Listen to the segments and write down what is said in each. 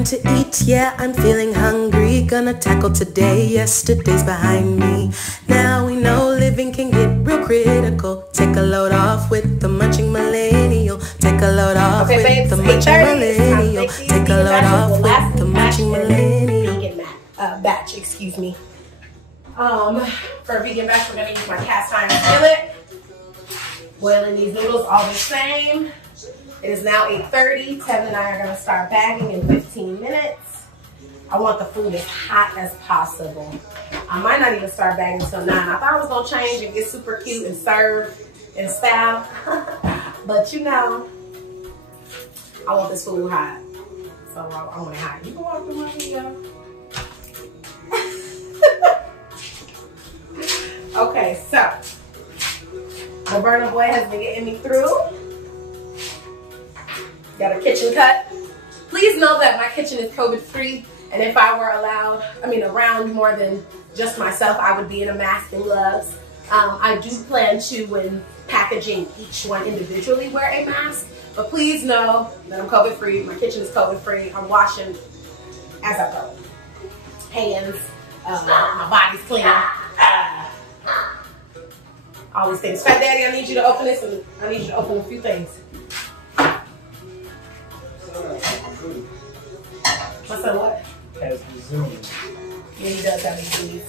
time to eat, yeah, I'm feeling hungry. Gonna tackle today, yesterday's behind me. Now we know living can get real critical. Take a load off with the Munching Millennial. Take a load off with the Munching Millennial. Take a load off with the Munching Millennial. Vegan batch, excuse me. For a vegan batch, we're gonna use my cast iron skillet. Boiling these noodles all the same. It is now 8:30. Tevin and I are gonna start bagging in 15 minutes. I want the food as hot as possible. I might not even start bagging until 9. I thought I was gonna change and get super cute and serve in style. But you know, I want this food hot. So I want it hot. You can walk through my video. Okay, so the burner boy has been getting me through. Got a kitchen cut. Please know that my kitchen is COVID-free, and if I were around more than just myself, I would be in a mask and gloves. I do plan to, when packaging each one individually, wear a mask, but please know that I'm COVID-free. My kitchen is COVID-free. I'm washing as I go. Hands, my body's clean. All these things. Fat Daddy, I need you to open this, and I need you to open a few things. What's up, what? Has the Zoom. Yeah, he does have these keys.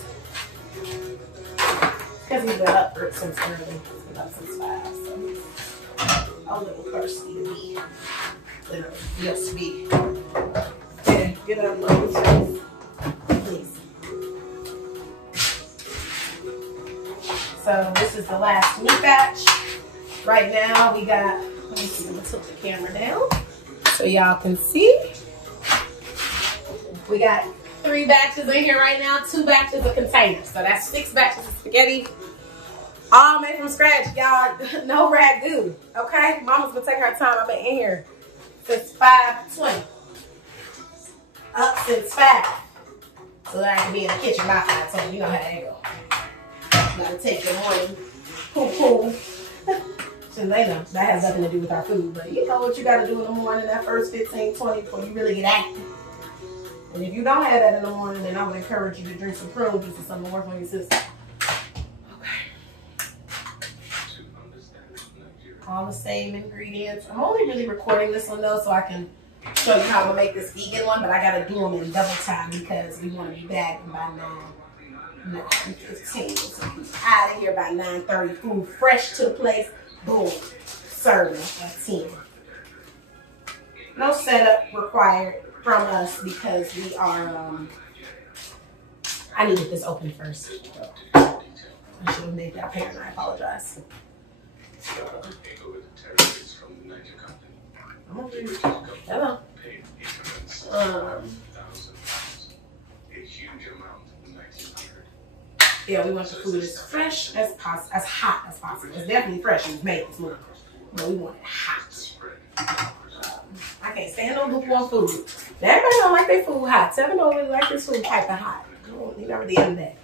Because he's been up since early. He's been up since 5, so a little thirsty to be. Just be. Yeah, get up, please. So this is the last meat batch. Right now we got, let me see, I'm gonna tilt the camera down so y'all can see. We got 3 batches in here right now, 2 batches of containers. So that's 6 batches of spaghetti, all made from scratch, y'all. No ragu, okay? Mama's gonna take her time. I've been in here since 5:20. Up since 5. So that I can be in the kitchen by 5:20. You know how that go. You gotta take your morning poo-poo. So they know that has nothing to do with our food, but you know what you gotta do in the morning, that first 15, 20 before you really get active. And if you don't have that in the morning, then I would encourage you to drink some prune juice or something to work on your system. Okay. All the same ingredients. I'm only really recording this one though so I can show you how I'm gonna make this vegan one, but I gotta do them in double time because we want to be back by 9:15. So out of here by 9:30. Food fresh to the place. Boom. Serving at 10. No setup required from us because we are, I needed this open first. I should have made that apparent. I apologize. I'm gonna do, hello. Yeah, we want the food as fresh as possible, as hot as possible. It's definitely fresh. It was made this morning, but we want it hot. I can't stand no lukewarm food. Everybody don't like their food hot. Tevin don't really like his food type of hot. He never did that.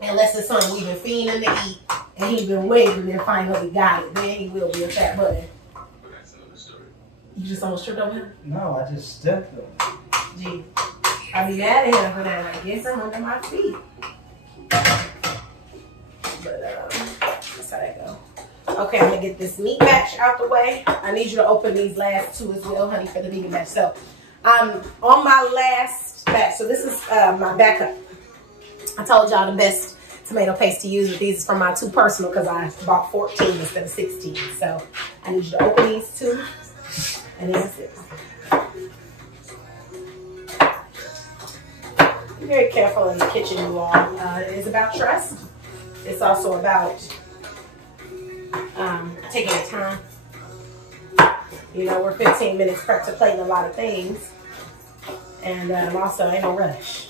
Unless it's something we've been feeding to eat and he's been waiting and finally got it, then he will be a fat buddy. You just almost tripped over him? No, I just stepped on it. Gee, I be mad at him for that. I get from under my feet. But that's how that go. Okay, I'm gonna get this meat batch out the way. I need you to open these last 2 as well, honey, for the vegan batch. So, on my last batch, so this is my backup. I told y'all the best tomato paste to use with these is from my 2 personal because I bought 14 instead of 16. So, I need you to open these 2, and then that's it. Be very careful in the kitchen, you all. It is about trust. It's also about taking your time. You know, we're 15 minutes prep to plating a lot of things. And also, ain't no rush.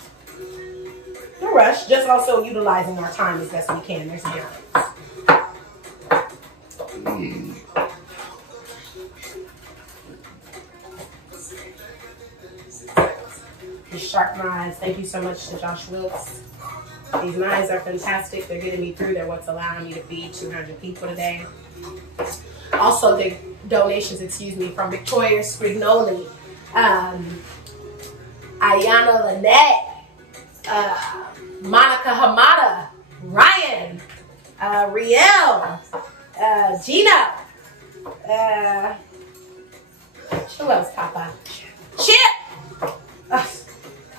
No rush, just also utilizing our time as best we can. There's a difference. These sharp knives, thank you so much to Josh Wilkes. These knives are fantastic. They're getting me through. They're what's allowing me to feed 200 people today. Also, the donations, from Victoria Sprignoli Ayana Lynette, Monica Hamada, Ryan, Riel, Gina, who else, Papa? Chip!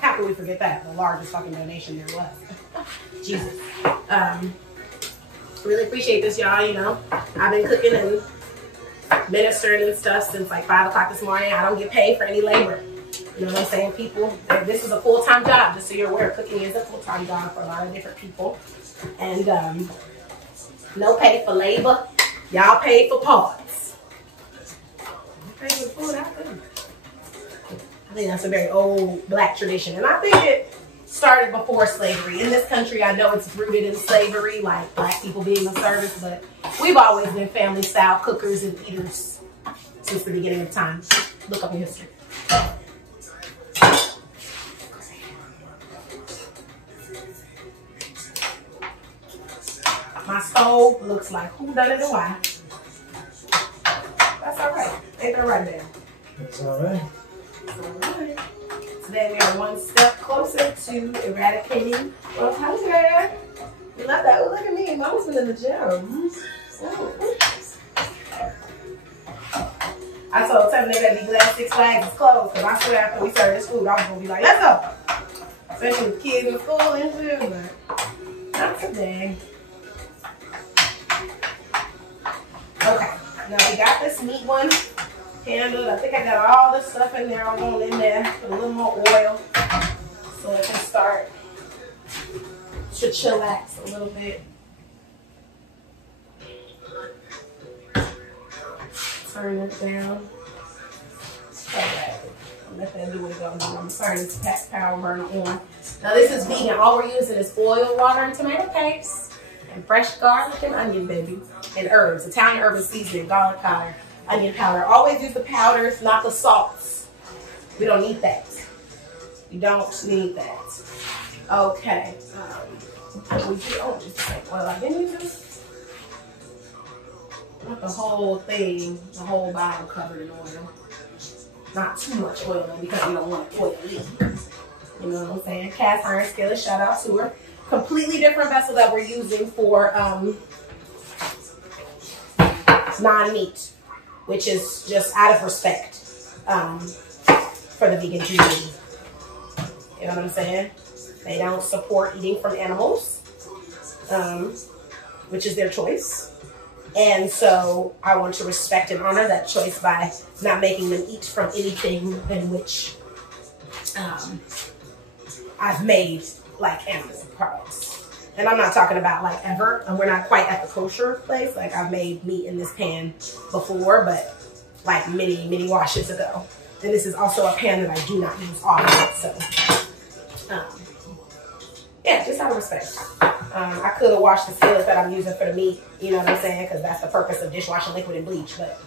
How could we forget that? The largest fucking donation there was. Jesus. Really appreciate this, y'all. You know, I've been cooking and ministering and stuff since like 5 o'clock this morning. I don't get paid for any labor. You know what I'm saying? People, this is a full-time job, just so you're aware. Cooking is a full-time job for a lot of different people. And no pay for labor. Y'all pay for parts. Pay for the food, I think that's a very old black tradition. And I think it started before slavery. In this country, I know it's rooted in slavery, like black people being of service, but we've always been family-style cookers and eaters since the beginning of time. Look up in history. My stove looks like who done it and why. That's all right. Ain't that right, man? That's all right. Alright. Today we are one step closer to eradicating well, hunger. You love that? Oh, look at me. Mama's been in the gym. I told Tevin they better be glad Six Flags is closed because I swear after we started this food, I was going to be like, let's go. Especially with kids in school and shit. But not today. Okay. Now we got this meat one handled. I think I got all the stuff in there. I want in there. Put a little more oil so it can start to chillax a little bit. Turn it down. Okay. Let that do what it's gonna do. I'm turning this power burner on. Now this is vegan. All we're using is oil, water, and tomato paste, and fresh garlic and onion, baby, and herbs. Italian herb and seasoning, garlic powder, onion powder. Always use the powders, not the salts. We don't need that. We don't need that. Okay. We do. Oh, just like oil. I didn't use this. Not the whole thing, the whole bottle covered in oil. Not too much oil though, because we don't want it oily. You know what I'm saying? Cast iron skillet, shout out to her. Completely different vessel that we're using for non-meat, which is just out of respect for the vegan community. You know what I'm saying? They don't support eating from animals, which is their choice. And so I want to respect and honor that choice by not making them eat from anything in which I've made like animal products. And I'm not talking about like ever, and we're not quite at the kosher place. Like I've made meat in this pan before, but like many washes ago. And this is also a pan that I do not use often. So yeah, just out of respect. I could have washed the skillet that I'm using for the meat, you know what I'm saying? Because that's the purpose of dishwashing liquid and bleach. But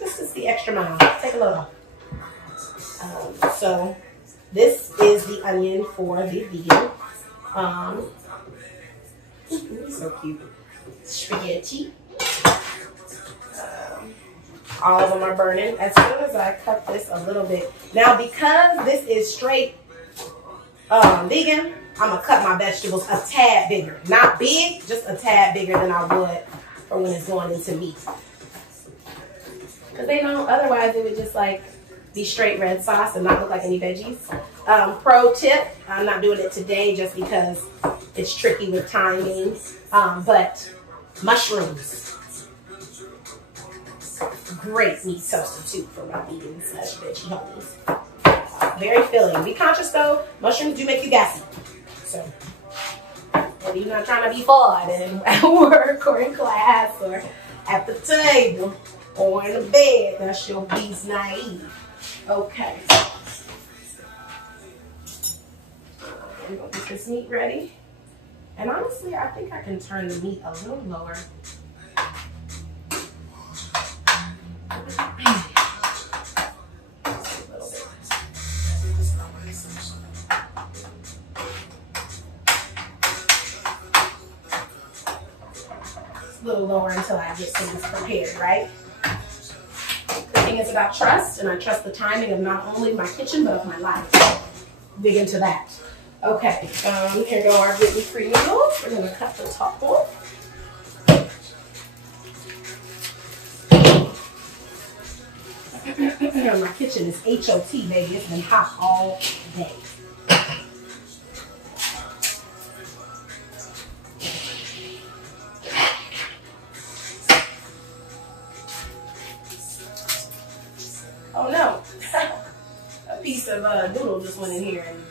this is the extra mile. Take a load off. So this is the onion for the vegan. So cute. Spaghetti. All of them are burning. As soon as I cut this a little bit. Now, because this is straight vegan, I'm going to cut my vegetables a tad bigger. Not big, just a tad bigger than I would for when it's going into meat. Because they know, otherwise it would just like be straight red sauce and not look like any veggies. Pro tip, I'm not doing it today just because it's tricky with timing. But mushrooms. Great meat substitute for my vegan / veggie homies. Very filling. Be conscious though, mushrooms do make you gassy. So, if you're not trying to be fun at work or in class or at the table or in the bed, that's your beast naive. Okay. We're going to get this meat ready. And honestly, I think I can turn the meat a little lower. A little lower until I get things prepared, right? Cooking Cooking is about trust, and I trust the timing of not only my kitchen, but of my life. Big into that. Okay, here go our gluten-free noodles. We're gonna cut the top off. My kitchen is HOT, baby. It's been hot all day. Oh no, a piece of noodle just went in here, and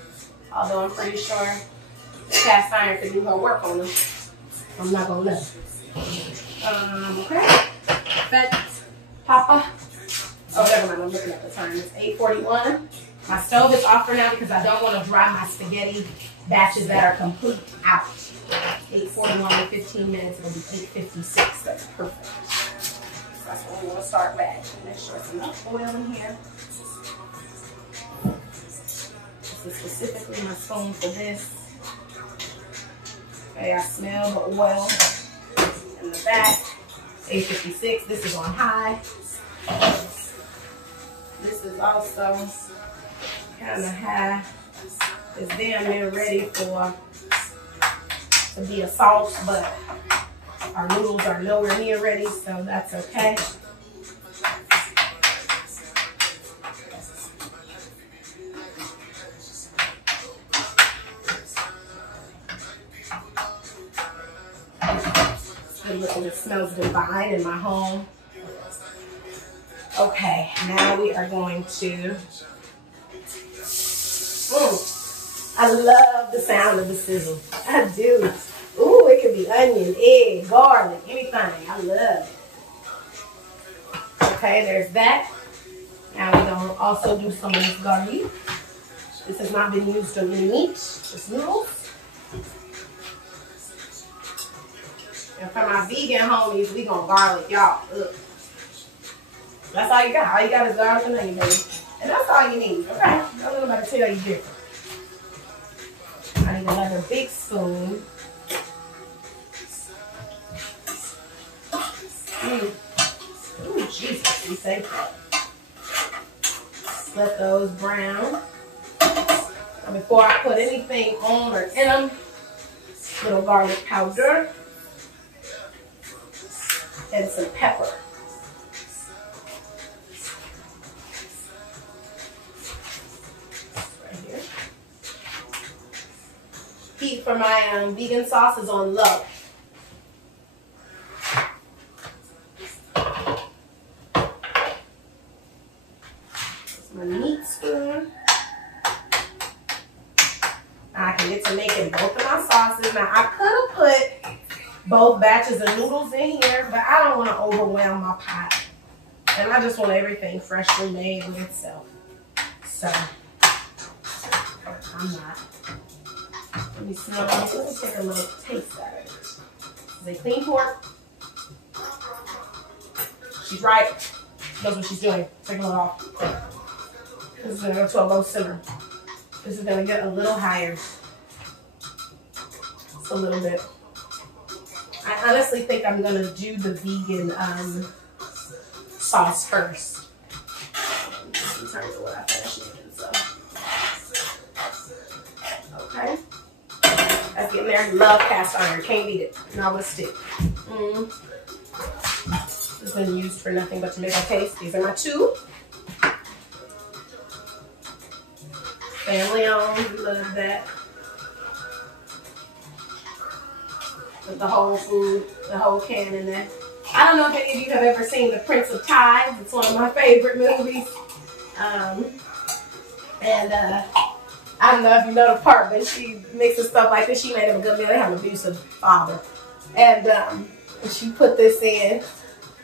although I'm pretty sure the cast iron could do her work on them, I'm not gonna let it. Okay, that's Papa. Oh, never mind, I'm looking at the time. It's 8:41. My stove is off for now because I don't want to dry my spaghetti batches that are complete out. 8:41 in 15 minutes, it'll be 8:56. That's perfect. So that's what we want to start with. Make sure there's enough oil in here. This is specifically my spoon for this. Okay, I smell the oil in the back. 8:56. This is on high. This is also kind of high. It's damn near ready to be a sauce, but our noodles are nowhere near ready, so that's okay. Good looking, it smells divine in my home. Okay, now we are going to, I love the sound of the sizzle. I do. Ooh, it could be onion, egg, garlic, anything. I love it. Okay, there's that. Now we're going to also do some of this garlic. This has not been used on the meat, just noodles. And for my vegan homies, we going to garlic y'all up. That's all you got. All you got is garlic and onion, baby. And that's all you need, okay? Don't let nobody tell you different. I need another big spoon. Ooh, Jesus, we say. Let those brown. And before I put anything on or in them, little garlic powder and some pepper. Heat for my vegan sauce is on low. That's my meat spoon. Now I can get to making both of my sauces. Now I could have put both batches of noodles in here, but I don't want to overwhelm my pot. And I just want everything freshly made with itself. So I'm not. Let me smell it. Let me take a little taste out of it. Is it clean pork? She's right. She knows what she's doing. Take a little off. This is going to go to a low simmer. This is going to get a little higher. Just a little bit. I honestly think I'm going to do the vegan sauce first. In terms of what I finish making. So. Okay. That's getting there. Love cast iron. Can't beat it. Not with a stick. This has been used for nothing but to make a paste. These are my two. Family owned. Love that. With the whole food, the whole can in there. I don't know if any of you have ever seen The Prince of Tides. It's one of my favorite movies. I don't know if you know the part, but she mixes stuff like this. She made him a good meal. They have an abusive father. And she put this in.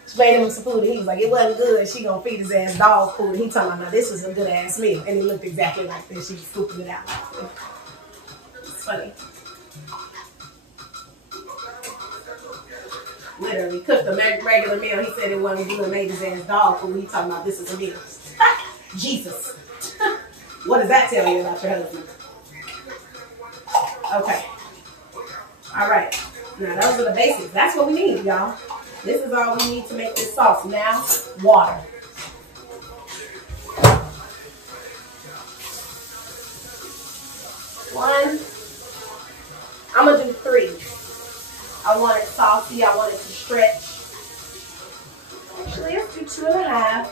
She made him some food, and he was like, it wasn't good. She gonna feed his ass dog food. And he told me, now this is a good ass meal. And he looked exactly like this. She was scooping it out. It's funny. Literally cooked a regular meal. He said it wasn't good and made his ass dog food. He talking about this is a meal. Jesus. What does that tell you about your husband? Okay. All right. Now, those are the basics. That's what we need, y'all. This is all we need to make this sauce. Now, water. saucy. I want it to stretch. Actually, let's do 2.5.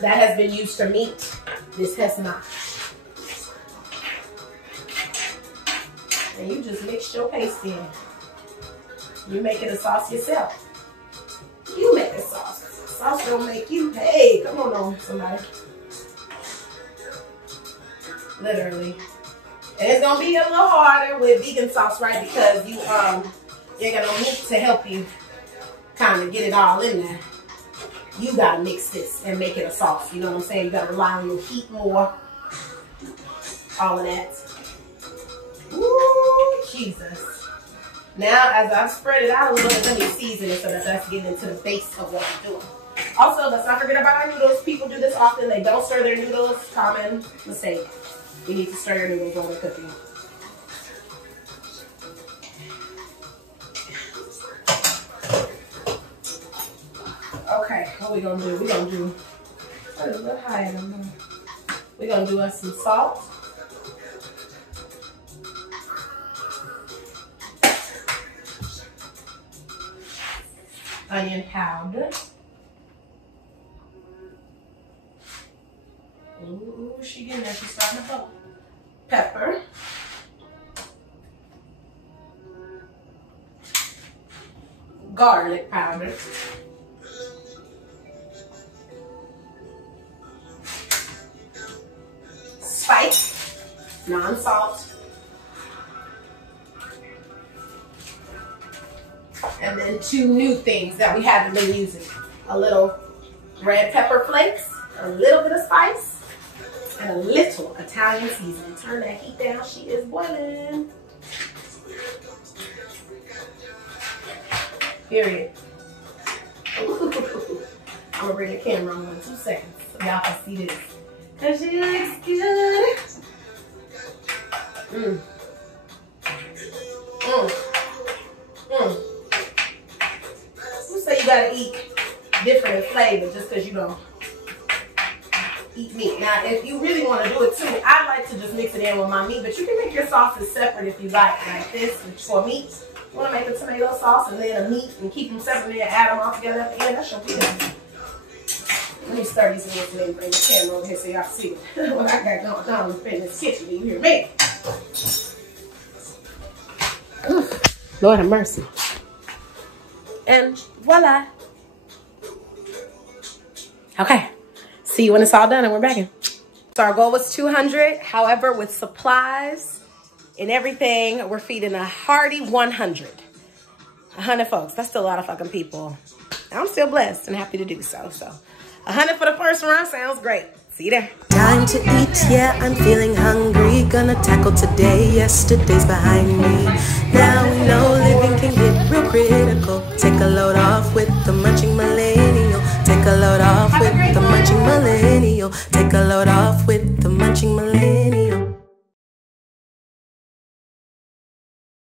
That has been used for meat. This has not. And you just mix your paste in. You making a sauce yourself. You make a sauce. Sauce don't make you. Hey, come on, somebody. Literally. And it's gonna be a little harder with vegan sauce, right? Because you ain't got no meat to help you kind of get it all in there. You gotta mix this and make it a sauce. You know what I'm saying? You gotta rely on your heat more. All of that. Ooh, Jesus. Now, as I spread it out a little bit, let me season it so that that's getting into the base of what I'm doing. Also, let's not forget about our noodles. People do this often. They don't stir their noodles. Common mistake. You need to stir your noodles while they're cooking. Okay, what we gonna do? We gonna do a little higher than that. We gonna do us some salt. Onion powder. Ooh, she getting there. She's starting to bubble. Pepper. Garlic powder. Spice, non-salt. And then 2 new things that we haven't been using. A little red pepper flakes, a little bit of spice, and a little Italian seasoning. Turn that heat down, she is boiling. Period. Ooh. I'm gonna bring the camera on in 2 seconds so y'all can see this. Cause she looks good. Mmm. Mmm. Mmm. Who say you gotta eat different in flavor just because you don't eat meat? Now, if you really want to do it too, I like to just mix it in with my meat, but you can make your sauces separate if you like this for meat. You want to make a tomato sauce and then a meat and keep them separate and add them all together at the end. That's your pizza. Let me stir these little things and bring the camera over here so y'all can see what I got going on in this kitchen. Do you hear me? Ooh, Lord have mercy. And voila. Okay. See you when it's all done and we're back in. So our goal was 200. However, with supplies and everything, we're feeding a hearty 100. 100 folks. That's still a lot of fucking people. I'm still blessed and happy to do so. 100 for the first run sounds great. See you there. Time to eat, yeah, I'm feeling hungry. Gonna tackle today, yesterday's behind me. Now we know living can get real critical. Take a load off with the Munching Millennial. Take a load off with the Munching Millennial. Take a load off with the Munching Millennial.